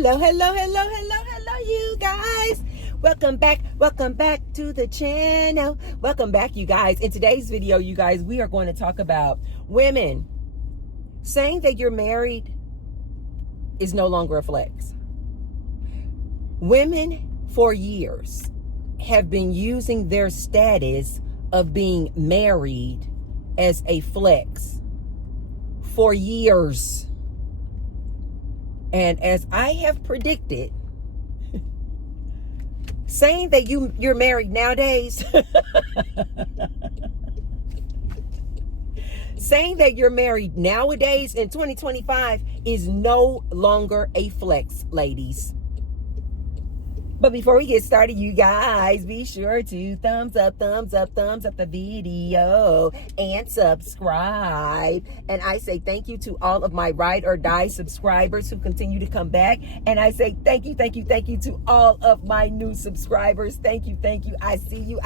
Hello, you guys. Welcome back to the channel. Welcome back, you guys. In today's video, you guys, we are going to talk about women saying that you're married is no longer a flex. Women for years have been using their status of being married as a flex for years. And as I have predicted, saying that you're married nowadays, saying that you're married nowadays in 2025 is no longer a flex, ladies. But before we get started, you guys, be sure to thumbs up the video and subscribe. And I say thank you to all of my ride or die subscribers who continue to come back. And I say thank you to all of my new subscribers. Thank you. I see you.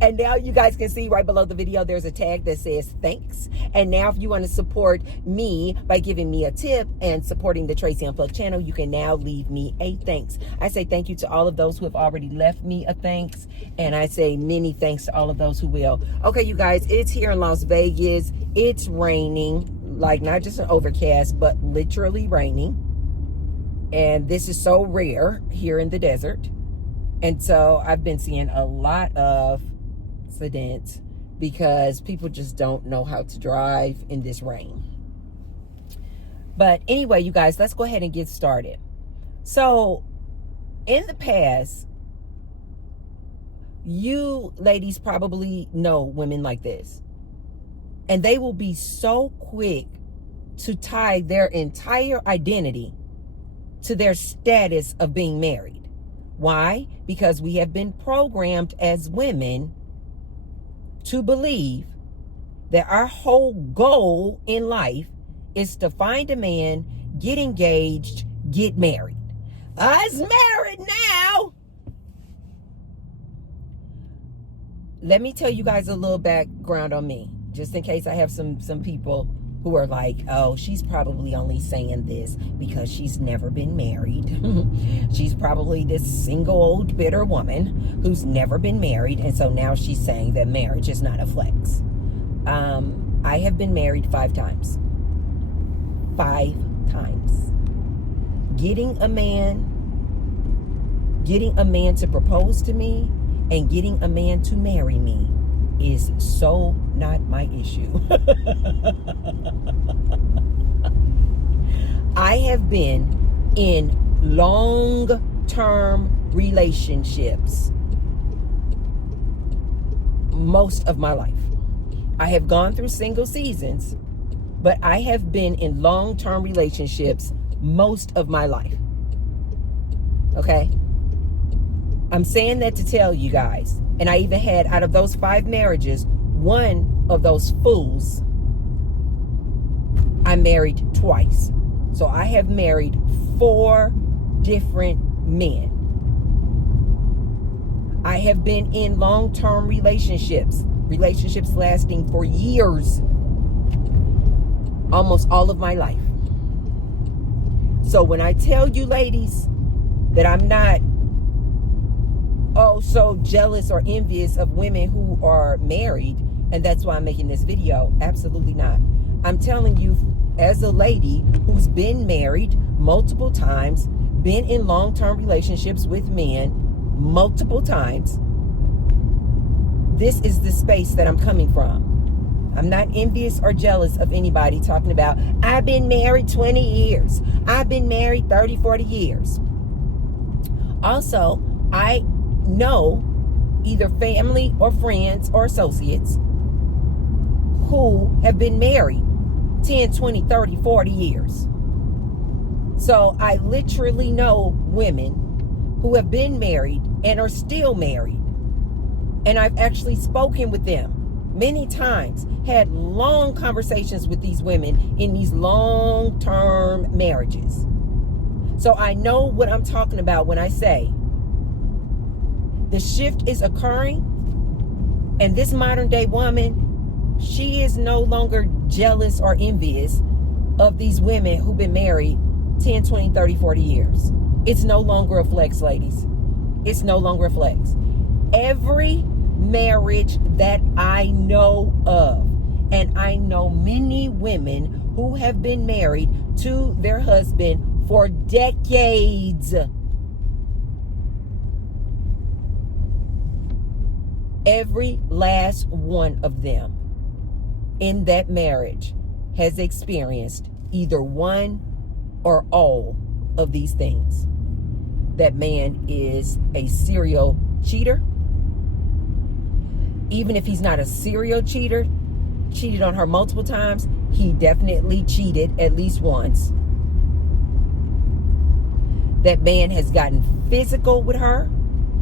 And now you guys can see right below the video, there's a tag that says thanks. And now if you want to support me by giving me a tip and supporting the Tracy Unplugged channel, you can now leave me a thanks. I say thank you to all of those who have already left me a thanks. And I say many thanks to all of those who will. Okay, you guys, it's here in Las Vegas. It's raining, like not just an overcast, but literally raining. And this is so rare here in the desert. And so I've been seeing a lot of accidents because people just don't know how to drive in this rain. But anyway, you guys, let's go ahead and get started. So in the past, you ladies probably know women like this. And they will be so quick to tie their entire identity to their status of being married. Why? Because we have been programmed as women to believe that our whole goal in life is to find a man, get engaged, get married. Us married now. Let me tell you guys a little background on me, just in case I have some people who are like, oh, she's probably only saying this because she's never been married. She's probably this single old bitter woman who's never been married, and so now she's saying that marriage is not a flex. I have been married 5 times. 5 times. Getting a man to propose to me and getting a man to marry me is so not my issue. I have been in long-term relationships most of my life. I have gone through single seasons, but I have been in long-term relationships most of my life. Okay? I'm saying that to tell you guys, and I even had, out of those 5 marriages, one of those fools I married twice. So I have married 4 different men. I have been in long-term relationships lasting for years, almost all of my life. So when I tell you ladies that I'm not so jealous or envious of women who are married, and that's why I'm making this video, absolutely not. I'm telling you, as a lady who's been married multiple times, been in long-term relationships with men multiple times, this is the space that I'm coming from. I'm not envious or jealous of anybody talking about, I've been married 20 years. I've been married 30, 40 years. Also, I know either family or friends or associates who have been married 10, 20, 30, 40 years. So I literally know women who have been married and are still married. And I've actually spoken with them many times, had long conversations with these women in these long-term marriages. So I know what I'm talking about when I say the shift is occurring, and this modern day woman, she is no longer jealous or envious of these women who've been married 10, 20, 30, 40 years. It's no longer a flex, ladies. It's no longer a flex. Every marriage that I know of, and I know many women who have been married to their husband for decades. Every last one of them in that marriage has experienced either one or all of these things. That man is a serial cheater. Even if he's not a serial cheater, cheated on her multiple times, he definitely cheated at least once. That man has gotten physical with her.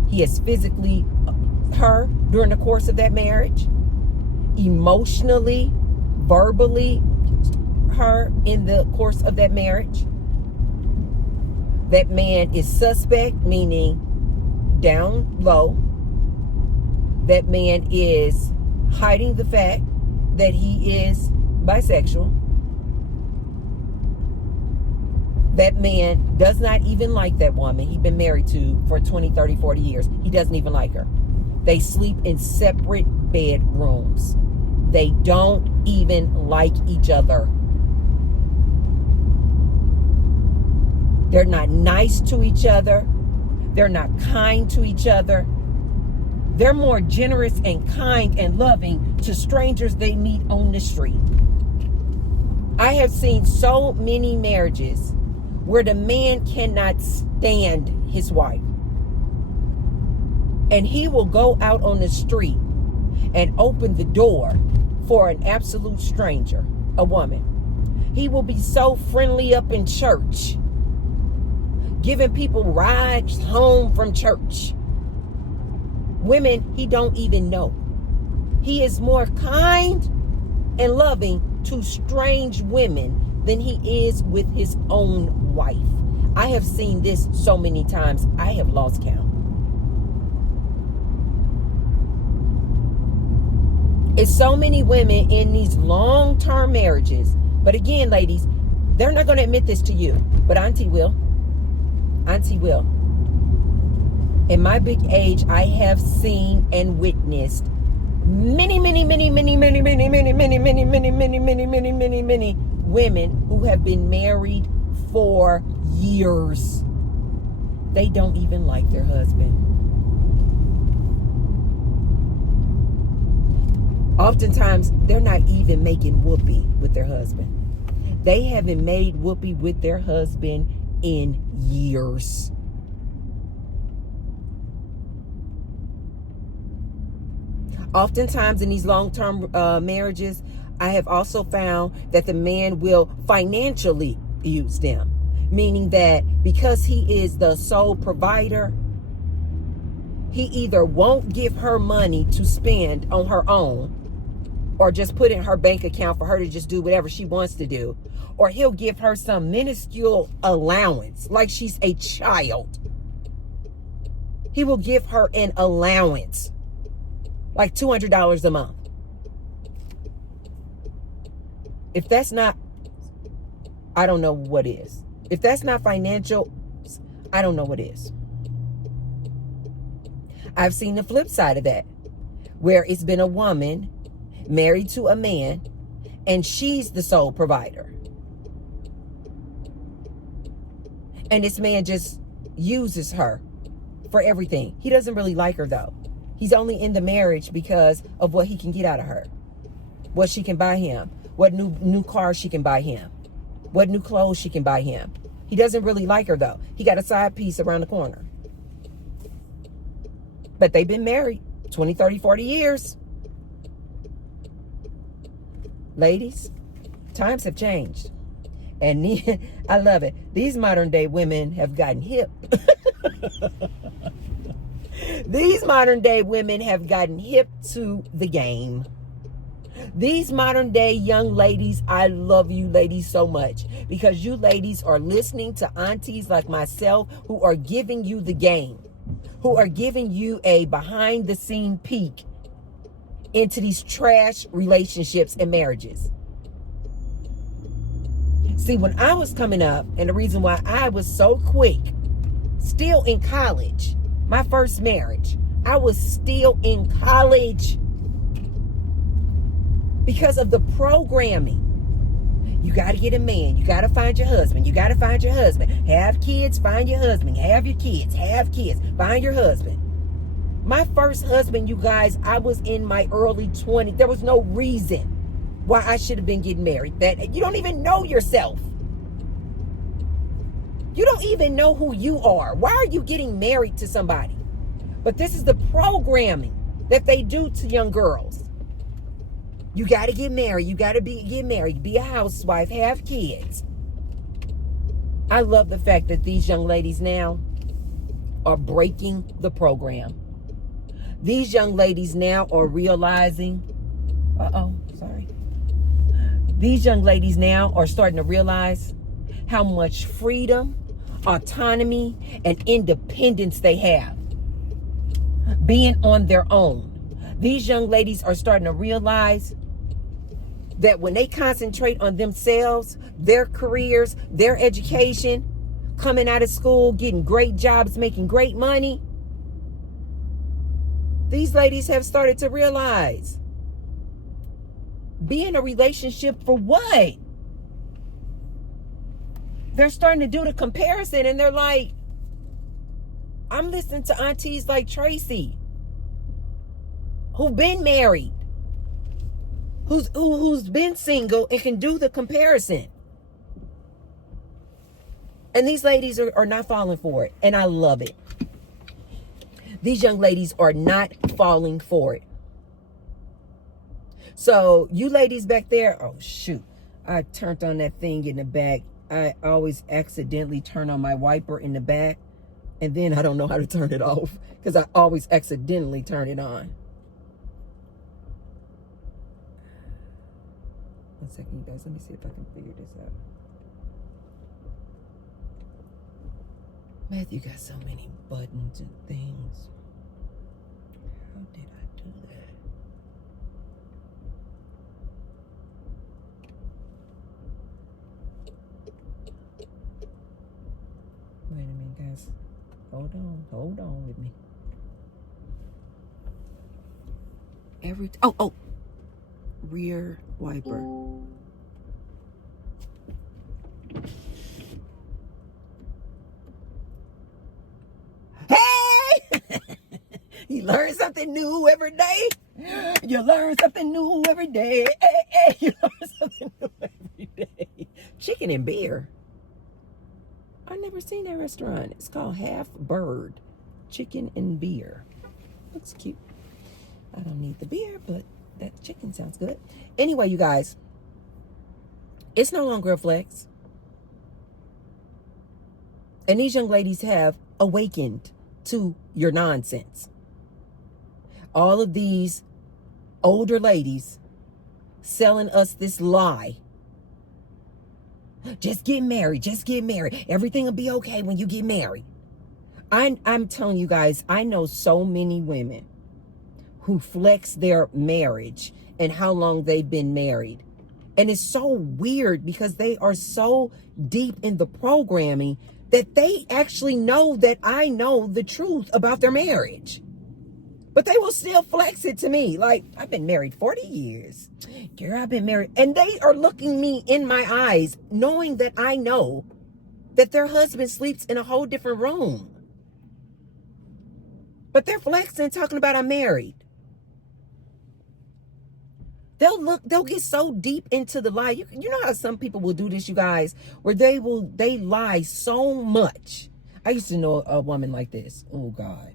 He has physically her during the course of that marriage, emotionally, verbally her in the course of that marriage. That man is suspect, meaning down low. That man is hiding the fact that he is bisexual. That man does not even like that woman he's been married to for 20, 30, 40 years. He doesn't even like her. They sleep in separate bedrooms. They don't even like each other. They're not nice to each other. They're not kind to each other. They're more generous and kind and loving to strangers they meet on the street. I have seen so many marriages where the man cannot stand his wife. And he will go out on the street and open the door for an absolute stranger, a woman. He will be so friendly up in church, giving people rides home from church. Women he don't even know. He is more kind and loving to strange women than he is with his own wife. I have seen this so many times, I have lost count. It's so many women in these long-term marriages. But again, ladies, they're not going to admit this to you, but Auntie will. Auntie will. In my big age, I have seen and witnessed many women who have been married for years. They don't even like their husband. Oftentimes, they're not even making whoopee with their husband. They haven't made whoopee with their husband in years. Oftentimes in these long-term marriages, I have also found that the man will financially use them. Meaning that because he is the sole provider, he either won't give her money to spend on her own, or just put in her bank account for her to just do whatever she wants to do. Or he'll give her some minuscule allowance, like she's a child. He will give her an allowance, like $200 a month. If that's not, I don't know what is. If that's not financial, I don't know what is. I've seen the flip side of that, where it's been a woman married to a man and she's the sole provider. And this man just uses her for everything. He doesn't really like her though. He's only in the marriage because of what he can get out of her. What she can buy him. What new car she can buy him. What new clothes she can buy him. He doesn't really like her though. He got a side piece around the corner. But they've been married 20, 30, 40 years. Ladies, times have changed. And I love it. These modern day women have gotten hip. These modern day women have gotten hip to the game. These modern day young ladies, I love you ladies so much, because you ladies are listening to aunties like myself who are giving you the game, who are giving you a behind the scene peek into these trash relationships and marriages. See, when I was coming up, and the reason why I was so quick, still in college, my first marriage, I was still in college because of the programming. You got to get a man. You got to find your husband. You got to find your husband. Have kids, find your husband. Have your kids, have kids, find your husband. My first husband, you guys, I was in my early 20s. There was no reason why I should have been getting married. That you don't even know yourself. You don't even know who you are. Why are you getting married to somebody? But this is the programming that they do to young girls. You got to get married. You got to get married. Be a housewife. Have kids. I love the fact that these young ladies now are breaking the program. These young ladies now are realizing, These young ladies now are starting to realize how much freedom, autonomy, and independence they have being on their own. These young ladies are starting to realize that when they concentrate on themselves, their careers, their education, coming out of school, getting great jobs, making great money, these ladies have started to realize, be in a relationship for what? They're starting to do the comparison, and they're like, I'm listening to aunties like Tracy, who've been married, who's been single and can do the comparison. And these ladies are not falling for it, and I love it. These young ladies are not falling for it. So you ladies back there, oh shoot, I turned on that thing in the back. I always accidentally turn on my wiper in the back, and then I don't know how to turn it off because I always accidentally turn it on. One second, you guys, let me see if I can figure this out. Matthew got so many buttons and things. How did I do that? Wait a minute, guys. Hold on with me. Rear wiper. Hey! You learn something new every day. You learn something new every day. Hey, you learn something new every day. Chicken and beer. I've never seen that restaurant. It's called Half Bird Chicken and Beer. Looks cute. I don't need the beer, but that chicken sounds good. Anyway, you guys, it's no longer a flex. And these young ladies have awakened to your nonsense. All of these older ladies selling us this lie. Just get married. Just get married. Everything will be okay when you get married. I'm telling you guys, I know so many women who flex their marriage and how long they've been married. And it's so weird because they are so deep in the programming that they actually know that I know the truth about their marriage. But they will still flex it to me. Like, I've been married 40 years. Girl, I've been married. And they are looking me in my eyes, knowing that I know that their husband sleeps in a whole different room. But they're flexing, talking about I'm married. They'll get so deep into the lie. You know how some people will do this, you guys, where they lie so much. I used to know a woman like this. Oh God.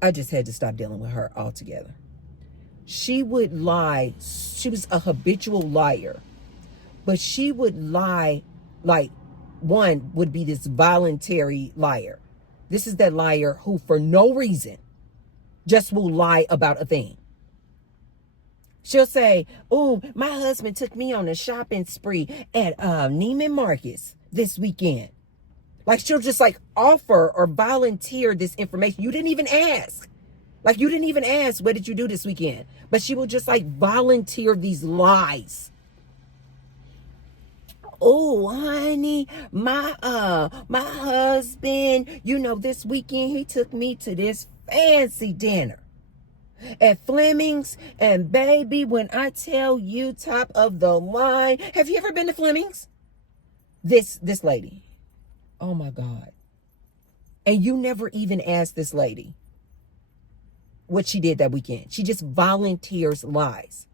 I just had to stop dealing with her altogether. She would lie. She was a habitual liar. But she would lie, like, one would be this voluntary liar. This is that liar who, for no reason, just will lie about a thing. She'll say, oh, my husband took me on a shopping spree at Neiman Marcus this weekend. Like, she'll just like offer or volunteer this information. You didn't even ask. Like, you didn't even ask, what did you do this weekend? But she will just like volunteer these lies. Oh, honey, my husband, this weekend he took me to this fancy dinner at Fleming's, and baby, when I tell you, top of the line. Have you ever been to Fleming's? This lady. Oh my God. And you never even asked this lady what she did that weekend. She just volunteers lies.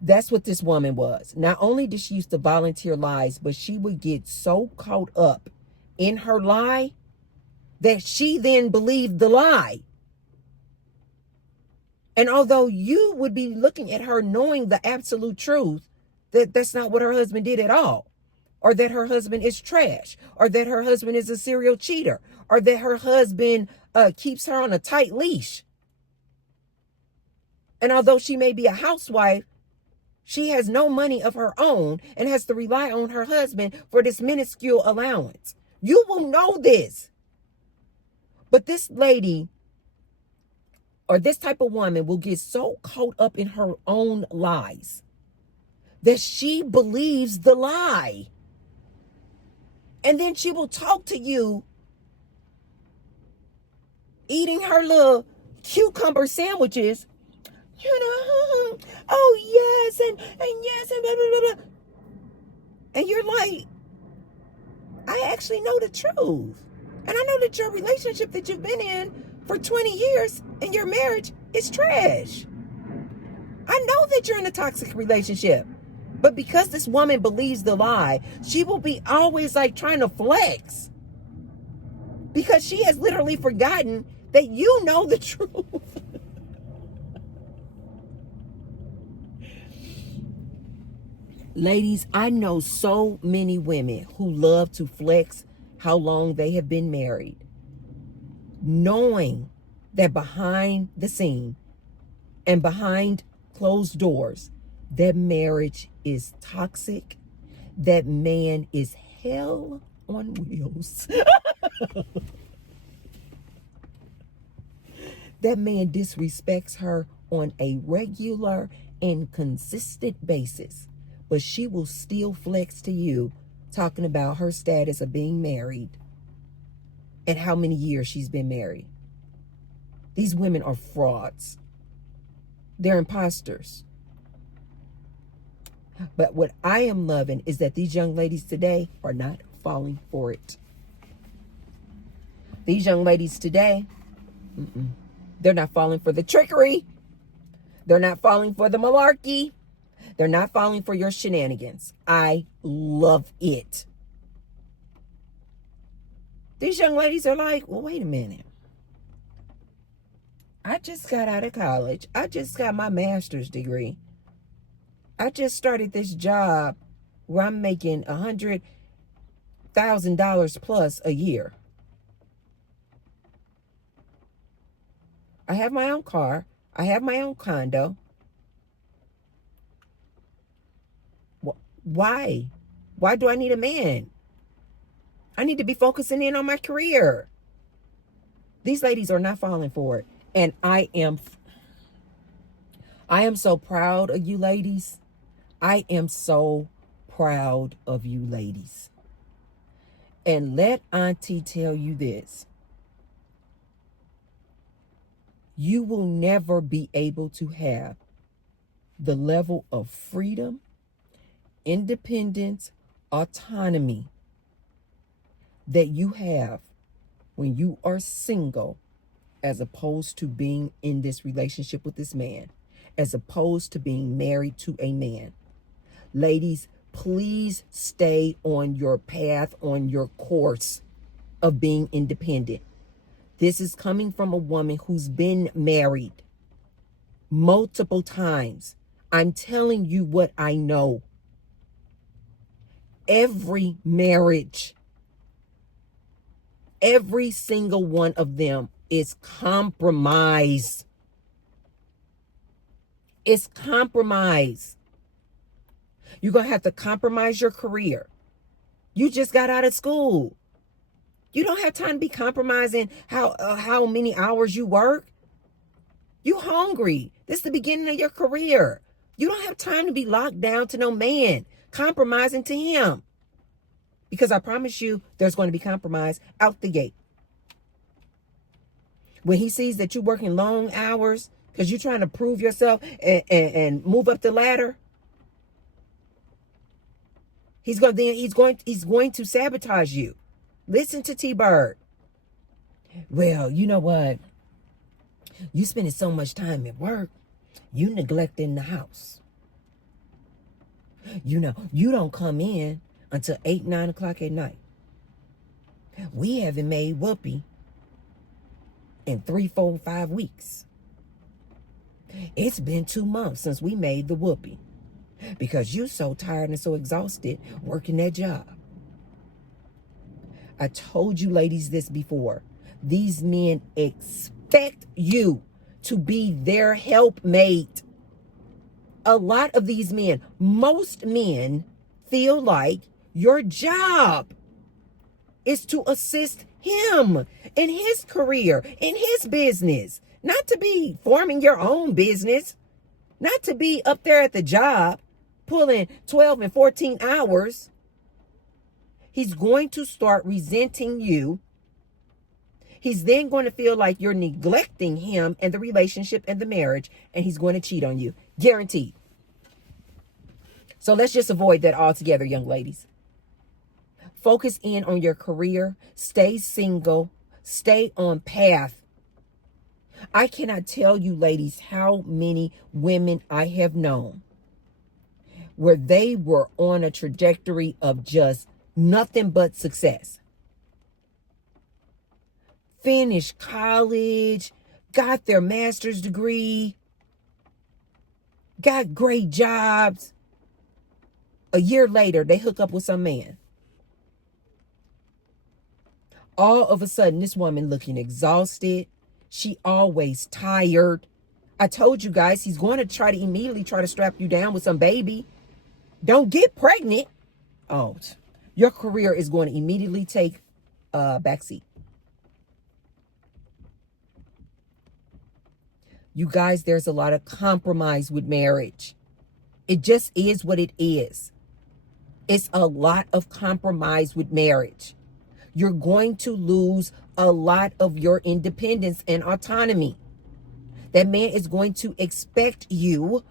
That's what this woman was. Not only did she used to volunteer lies, but she would get so caught up in her lie that she then believed the lie. And although you would be looking at her knowing the absolute truth, that that's not what her husband did at all, or that her husband is trash, or that her husband is a serial cheater, or that her husband keeps her on a tight leash. And although she may be a housewife, she has no money of her own and has to rely on her husband for this minuscule allowance. You will know this. But this lady, or this type of woman, will get so caught up in her own lies that she believes the lie. And then she will talk to you eating her little cucumber sandwiches. Oh yes, and yes, and blah, blah, blah, blah. And you're like, I actually know the truth. And I know that your relationship that you've been in for 20 years and your marriage is trash. I know that you're in a toxic relationship. But because this woman believes the lie, she will be always like trying to flex. Because she has literally forgotten that you know the truth. Ladies, I know so many women who love to flex how long they have been married, knowing that behind the scene and behind closed doors, that marriage is toxic, that man is hell on wheels. That man disrespects her on a regular and consistent basis. But she will still flex to you talking about her status of being married and how many years she's been married. These women are frauds. They're imposters. But what I am loving is that these young ladies today are not falling for it. These young ladies today, they're not falling for the trickery. They're not falling for the malarkey. They're not falling for your shenanigans. I love it. These young ladies are like, well, wait a minute. I just got out of college. I just got my master's degree. I just started this job where I'm making $100,000 plus a year. I have my own car. I have my own condo. Why? Why do I need a man? I need to be focusing in on my career. These ladies are not falling for it. And I am so proud of you ladies. I am so proud of you ladies. And let Auntie tell you this. You will never be able to have the level of freedom, independence, autonomy that you have when you are single, as opposed to being in this relationship with this man, as opposed to being married to a man. Ladies, please stay on your path, on your course of being independent. This is coming from a woman who's been married multiple times. I'm telling you what I know. Every marriage, every single one of them is compromise. It's compromise. You're going to have to compromise your career. You just got out of school. You don't have time to be compromising how many hours you work. You hungry. This is the beginning of your career. You don't have time to be locked down to no man. compromising to him. Because I promise you, there's going to be compromise out the gate. When he sees that you're working long hours because you're trying to prove yourself and move up the ladder, he's going to sabotage you. Listen to T-Bird. Well, you know what? You spending so much time at work, you neglecting the house. You know, you don't come in until 8, 9 o'clock at night. We haven't made whoopee in 3, 4, 5 weeks. It's been 2 months since we made the whoopee because you so tired and so exhausted working that job. I told you ladies this before. These men expect you to be their helpmate. A lot of these men, most men, feel like your job is to assist him in his career, in his business, not to be forming your own business, not to be up there at the job pulling 12 and 14 hours. He's going to start resenting you. He's then going to feel like you're neglecting him and the relationship and the marriage, and he's going to cheat on you. Guaranteed. So let's just avoid that altogether, young ladies. Focus in on your career. Stay single. Stay on path. I cannot tell you, ladies, how many women I have known where they were on a trajectory of just nothing but success. Finished college, got their master's degree, got great jobs. A year later, they hook up with some man. All of a sudden, this woman looking exhausted. She always tired. I told you guys, he's going to immediately try to strap you down with some baby. Don't get pregnant. Oh, your career is going to immediately take a backseat. You guys, there's a lot of compromise with marriage. It just is what it is. It's a lot of compromise with marriage. You're going to lose a lot of your independence and autonomy. That man is going to expect you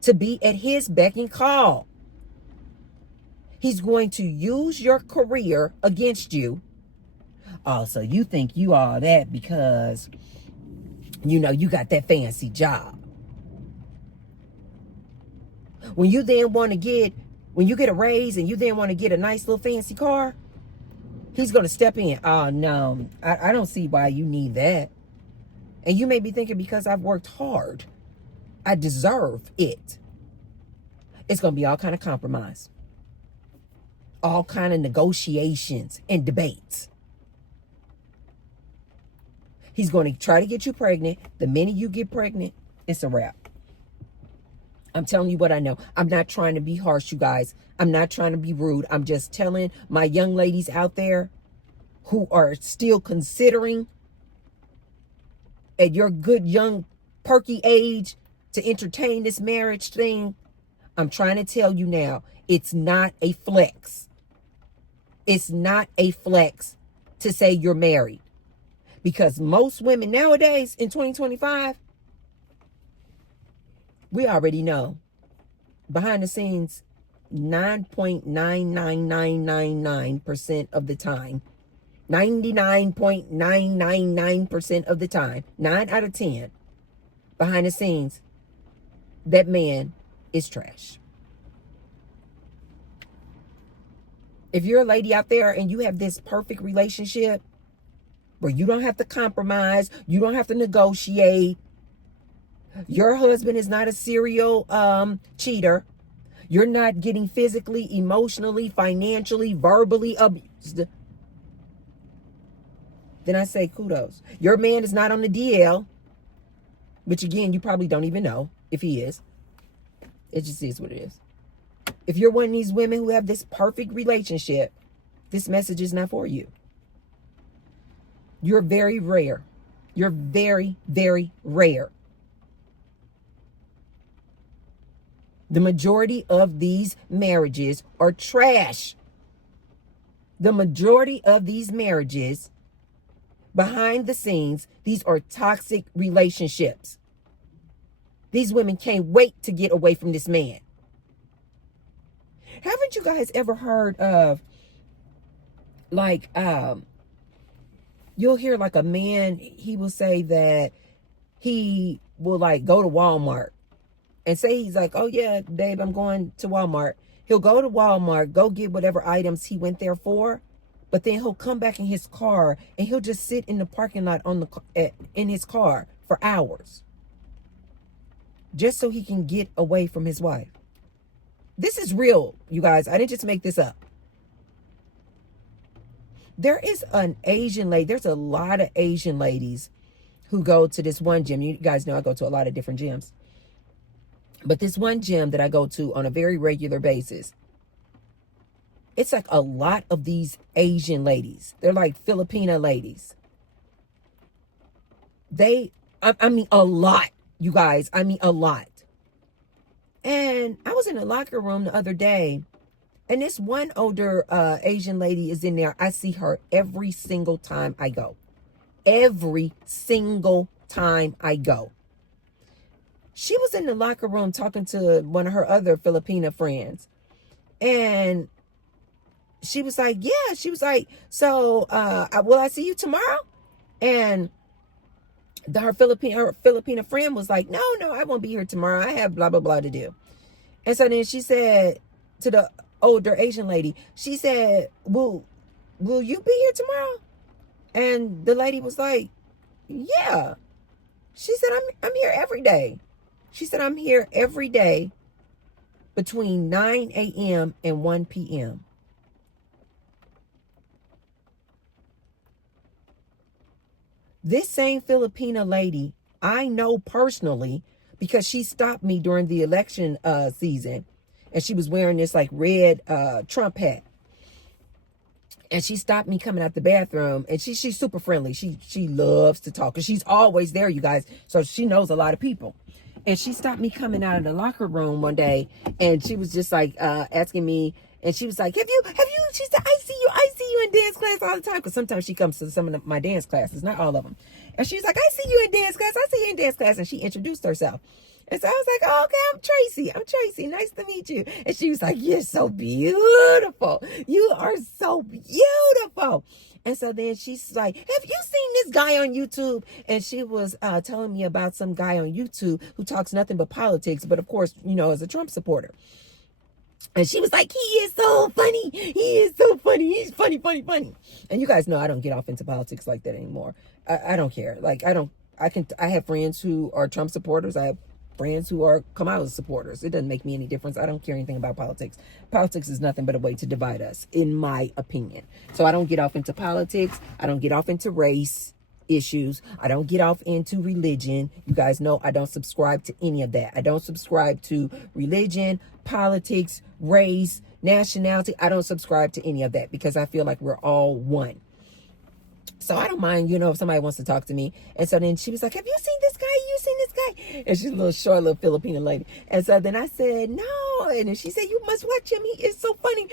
to be at his beck and call. He's going to use your career against you. Oh, so you think you are that because, you know, you got that fancy job. When you get a raise and you then want to get a nice little fancy car, he's going to step in. Oh, no, I don't see why you need that. And you may be thinking, because I've worked hard, I deserve it. It's going to be all kind of compromise. All kind of negotiations and debates. He's going to try to get you pregnant. The minute you get pregnant, it's a wrap. I'm telling you what I know. I'm not trying to be harsh, you guys. I'm not trying to be rude. I'm just telling my young ladies out there who are still considering at your good young perky age to entertain this marriage thing. I'm trying to tell you now, it's not a flex. It's not a flex to say you're married. Because most women nowadays in 2025, we already know behind the scenes, 9.99999% of the time, 99.999% of the time, 9 out of 10, behind the scenes, that man is trash. If you're a lady out there and you have this perfect relationship where you don't have to compromise, you don't have to negotiate, your husband is not a serial cheater, you're not getting physically, emotionally, financially, verbally abused, then I say kudos. Your man is not on the DL, which again, you probably don't even know if he is. It just is what it is. If you're one of these women who have this perfect relationship, this message is not for you. You're very rare. You're very, very rare. The majority of these marriages are trash. The majority of these marriages, behind the scenes, these are toxic relationships. These women can't wait to get away from this man. Haven't you guys ever heard of, like, you'll hear like a man, he will say that he will like go to Walmart and say he's like, oh yeah, babe, I'm going to Walmart. He'll go to Walmart, go get whatever items he went there for, but then he'll come back in his car and he'll just sit in the parking lot in his car for hours, just so he can get away from his wife. This is real, you guys. I didn't just make this up. There is an Asian lady. There's a lot of Asian ladies who go to this one gym. You guys know I go to a lot of different gyms. But this one gym that I go to on a very regular basis, it's like a lot of these Asian ladies. They're like Filipina ladies. I mean a lot, you guys. I mean a lot. And I was in the locker room the other day, and this one older Asian lady is in there. I see her every single time I go. Every single time I go. She was in the locker room talking to one of her other Filipina friends. And she was like, yeah, she was like, so will I see you tomorrow? And her Filipina friend was like, no, I won't be here tomorrow. I have blah, blah, blah to do. And so then she said to the older Asian lady, she said, will you be here tomorrow? And the lady was like, yeah. She said, I'm here every day. She said, I'm here every day between 9 a.m. and 1 p.m. This same Filipina lady, I know personally because she stopped me during the election season, and she was wearing this like red Trump hat. And she stopped me coming out the bathroom, and she's super friendly. She loves to talk, because she's always there, you guys. So she knows a lot of people. And she stopped me coming out of the locker room one day, and she was just like asking me, and she was like, have you, she said, I see you in dance class all the time. Because sometimes she comes to some of my dance classes, not all of them. And she's like, I see you in dance class. And she introduced herself. And so I was like, oh, okay, I'm Tracy. Nice to meet you. And she was like, you're so beautiful. You are so beautiful. And so then she's like, have you seen this guy on YouTube? And she was telling me about some guy on YouTube who talks nothing but politics, but of course, you know, is a Trump supporter. And she was like, he is so funny. He's funny. And you guys know I don't get off into politics like that anymore. I don't care. Like, I have friends who are Trump supporters. I have friends who are Kamala supporters. It doesn't make me any difference. I don't care anything about politics. Politics is nothing but a way to divide us, in my opinion. So I don't get off into politics. I don't get off into race issues. I don't get off into religion. You guys know I don't subscribe to any of that. I don't subscribe to religion, politics, race, nationality. I don't subscribe to any of that, because I feel like we're all one. So I don't mind, you know, if somebody wants to talk to me. And so then she was like, have you seen this guy? And she's a little short, little Filipino lady. And so then I said, no. And then she said, you must watch him. He is so funny.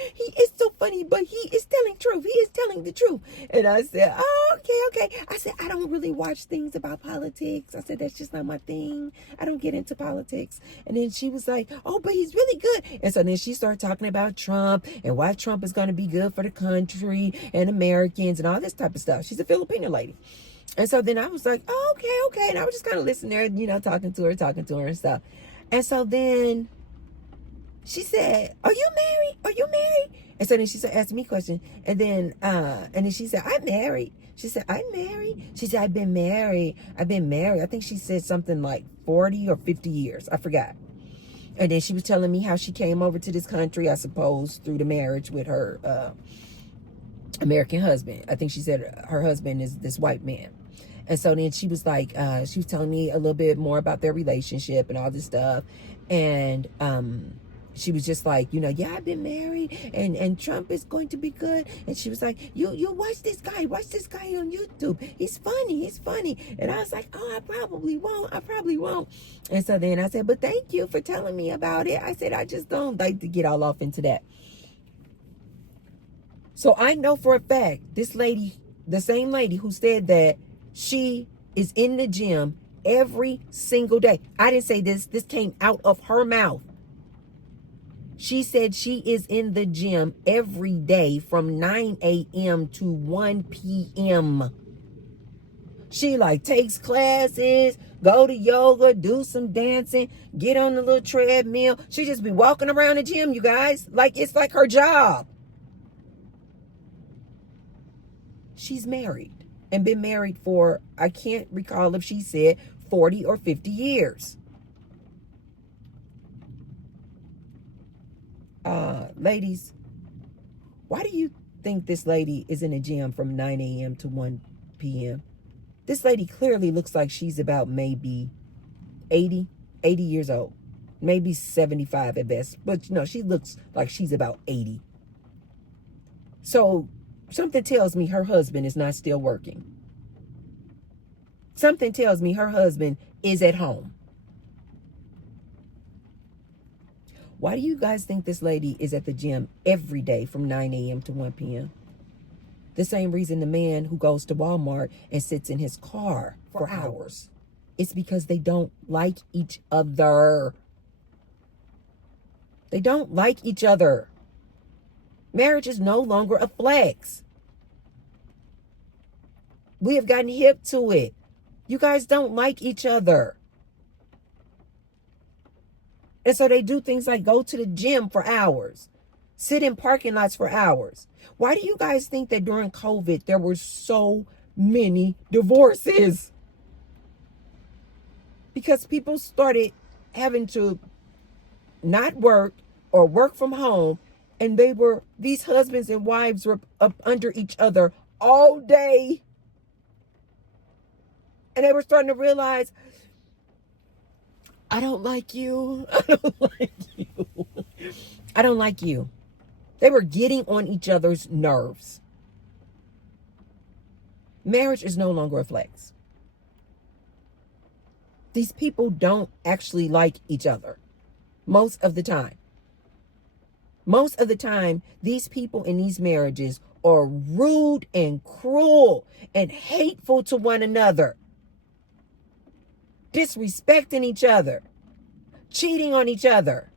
But he is telling truth. He is telling the truth. And I said, oh, okay. I said, I don't really watch things about politics. I said, that's just not my thing. I don't get into politics. And then she was like, oh, but he's really good. And so then she started talking about Trump and why Trump is going to be good for the country and Americans and all this type of stuff. She's a Filipino lady. And so then I was like, oh, okay. And I was just kind of listening there, you know, talking to her and stuff. And so then she said, are you married? And so then she started asking me questions. And then she said, I'm married. She said, I'm married. She said, I've been married. I think she said something like 40 or 50 years. I forgot. And then she was telling me how she came over to this country, I suppose, through the marriage with her American husband. I think she said her husband is this white man. And so then she was like, she was telling me a little bit more about their relationship and all this stuff. And she was just like, yeah, I've been married, and Trump is going to be good. And she was like, you watch this guy on YouTube. He's funny. And I was like, oh, I probably won't. And so then I said, but thank you for telling me about it. I said, I just don't like to get all off into that. So I know for a fact, this lady, the same lady who said that she is in the gym every single day. I didn't say this. This came out of her mouth. She said she is in the gym every day from 9 a.m. to 1 p.m. She takes classes, go to yoga, do some dancing, get on the little treadmill. She just be walking around the gym, you guys. It's like her job. She's married and been married for, I can't recall if she said 40 or 50 years. Ladies, why do you think this lady is in a gym from 9 a.m. to 1 p.m.? This lady clearly looks like she's about maybe 80 years old, maybe 75 at best. But she looks like she's about 80. So something tells me her husband is not still working. Something tells me her husband is at home. Why do you guys think this lady is at the gym every day from 9 a.m. to 1 p.m.? The same reason the man who goes to Walmart and sits in his car for hours. It's because they don't like each other. They don't like each other. Marriage is no longer a flex. We have gotten hip to it. You guys don't like each other. And so they do things like go to the gym for hours, sit in parking lots for hours. Why do you guys think that during COVID there were so many divorces? Because people started having to not work or work from home, and these husbands and wives were up under each other all day. And they were starting to realize, I don't like you. I don't like you. I don't like you. They were getting on each other's nerves. Marriage is no longer a flex. These people don't actually like each other most of the time. Most of the time, these people in these marriages are rude and cruel and hateful to one another. Disrespecting each other, cheating on each other.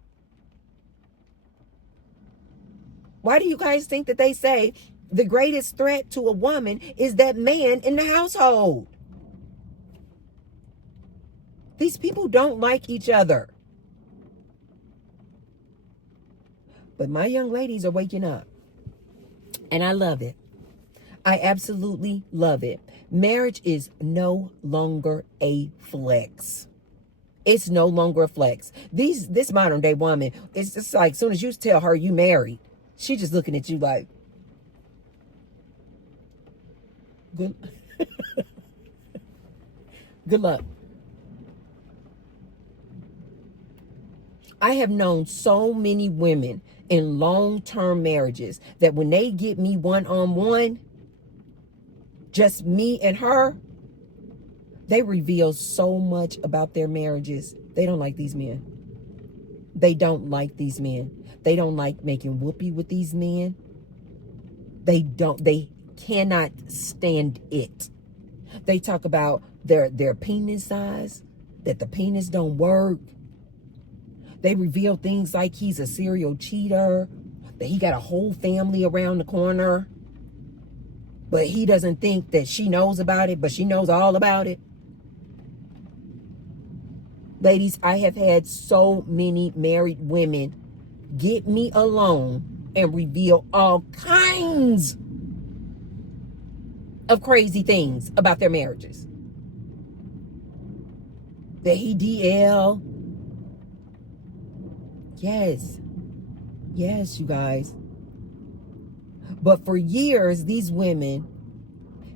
Why do you guys think that they say the greatest threat to a woman is that man in the household? These people don't like each other. But my young ladies are waking up. And I love it. I absolutely love it. Marriage is no longer a flex. It's no longer a flex. This modern day woman, it's just like, as soon as you tell her you married, she just looking at you like, good, good luck. I have known so many women in long-term marriages that when they get me one-on-one, just me and her, they reveal so much about their marriages. They don't like these men. They don't like these men. They don't like making whoopee with these men. They cannot stand it. They talk about their penis size, that the penis don't work. They reveal things like he's a serial cheater, that he got a whole family around the corner. But he doesn't think that she knows about it, but she knows all about it. Ladies, I have had so many married women get me alone and reveal all kinds of crazy things about their marriages. That he DL. Yes, you guys. But for years, these women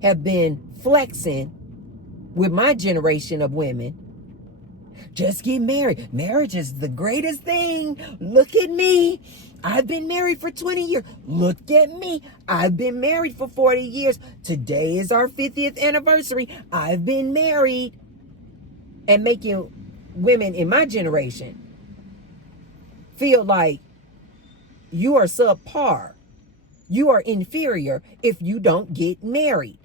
have been flexing with my generation of women Just get married. Marriage is the greatest thing. Look at me. I've been married for 20 years. Look at me. I've been married for 40 years. Today is our 50th anniversary. I've been married. And making women in my generation feel like you are subpar. You are inferior if you don't get married.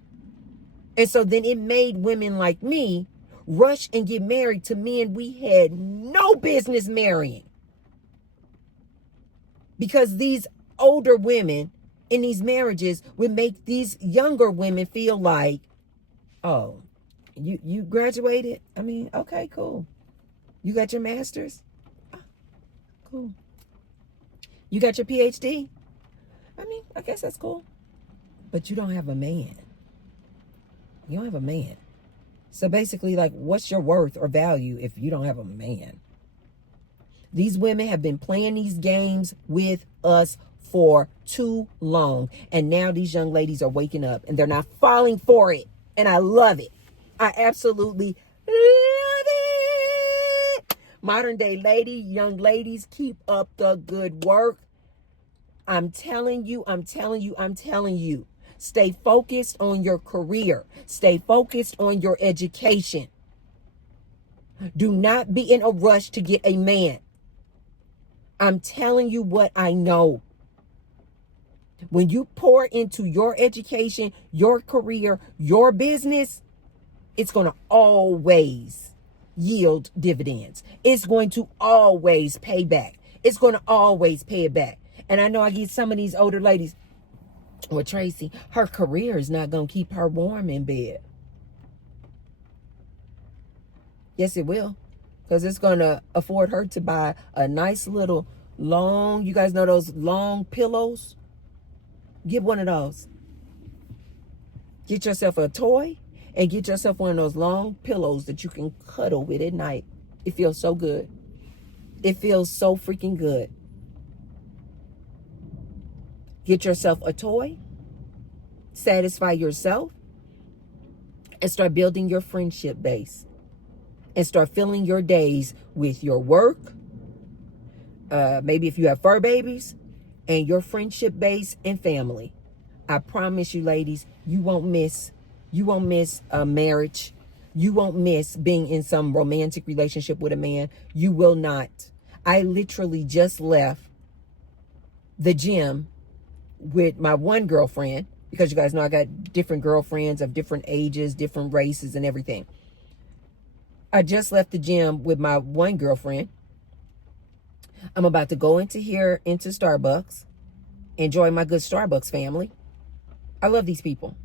And so then it made women like me rush and get married to men we had no business marrying. Because these older women in these marriages would make these younger women feel like, oh, you graduated? I mean, okay, cool. You got your master's? Oh, cool. You got your PhD? I mean, I guess that's cool. But you don't have a man. You don't have a man. So basically, like, what's your worth or value if you don't have a man? These women have been playing these games with us for too long. And now these young ladies are waking up and they're not falling for it. And I love it. I absolutely love it. Modern day young ladies, keep up the good work. I'm telling you. Stay focused on your career. Stay focused on your education. Do not be in a rush to get a man. I'm telling you what I know. When you pour into your education, your career, your business, it's going to always yield dividends. It's going to always pay back. It's going to always pay it back. And I know I get some of these older ladies, well, Tracy, her career is not going to keep her warm in bed. Yes, it will. Because it's going to afford her to buy a nice little long, you guys know those long pillows? Get one of those. Get yourself a toy and get yourself one of those long pillows that you can cuddle with at night. It feels so good. It feels so freaking good. Get yourself a toy, satisfy yourself, and start building your friendship base. And start filling your days with your work, maybe if you have fur babies, and your friendship base and family. I promise you, ladies, you won't miss a marriage. You won't miss being in some romantic relationship with a man. You will not. I literally just left the gym with my one girlfriend, because you guys know I got different girlfriends of different ages, different races and everything. I just left the gym with my one girlfriend. I'm about to go into Starbucks, enjoy my good Starbucks family. I love these people.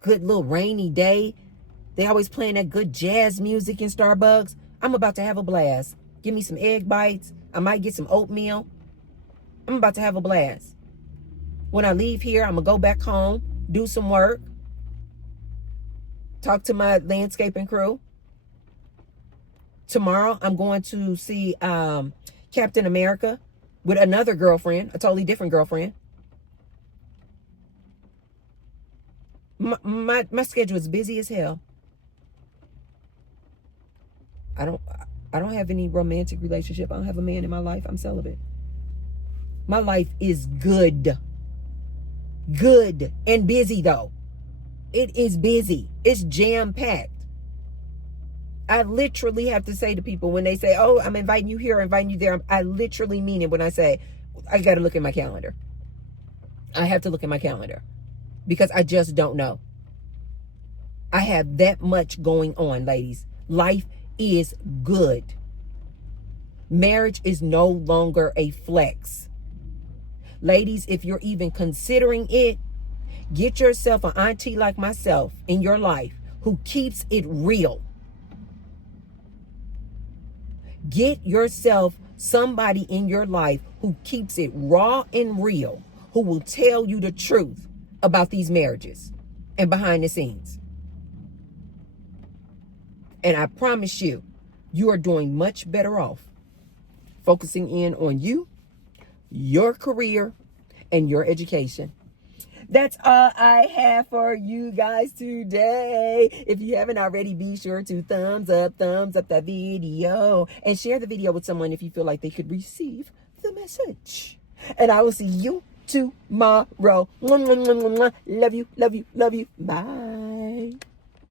Good little rainy day. They always playing that good jazz music in Starbucks. I'm about to have a blast. Give me some egg bites. I might get some oatmeal. I'm about to have a blast. When I leave here, I'm going to go back home, do some work, talk to my landscaping crew. Tomorrow, I'm going to see Captain America with another girlfriend, a totally different girlfriend. My schedule is busy as hell. I don't have any romantic relationship. I don't have a man in my life. I'm celibate. My life is good. Good and busy though. It is busy. It's jam-packed. I literally have to say to people when they say, oh, I'm inviting you here, inviting you there. I literally mean it when I say, I got to look at my calendar. I have to look at my calendar because I just don't know. I have that much going on, ladies. Life is good. Marriage is no longer a flex. Ladies, if you're even considering it, get yourself an auntie like myself in your life who keeps it real. Get yourself somebody in your life who keeps it raw and real, who will tell you the truth about these marriages and behind the scenes. And I promise you, you are doing much better off focusing in on you, your career, and your education. That's all I have for you guys today. If you haven't already, be sure to thumbs up the video and share the video with someone if you feel like they could receive the message. And I will see you tomorrow. Love you, love you, love you. Bye.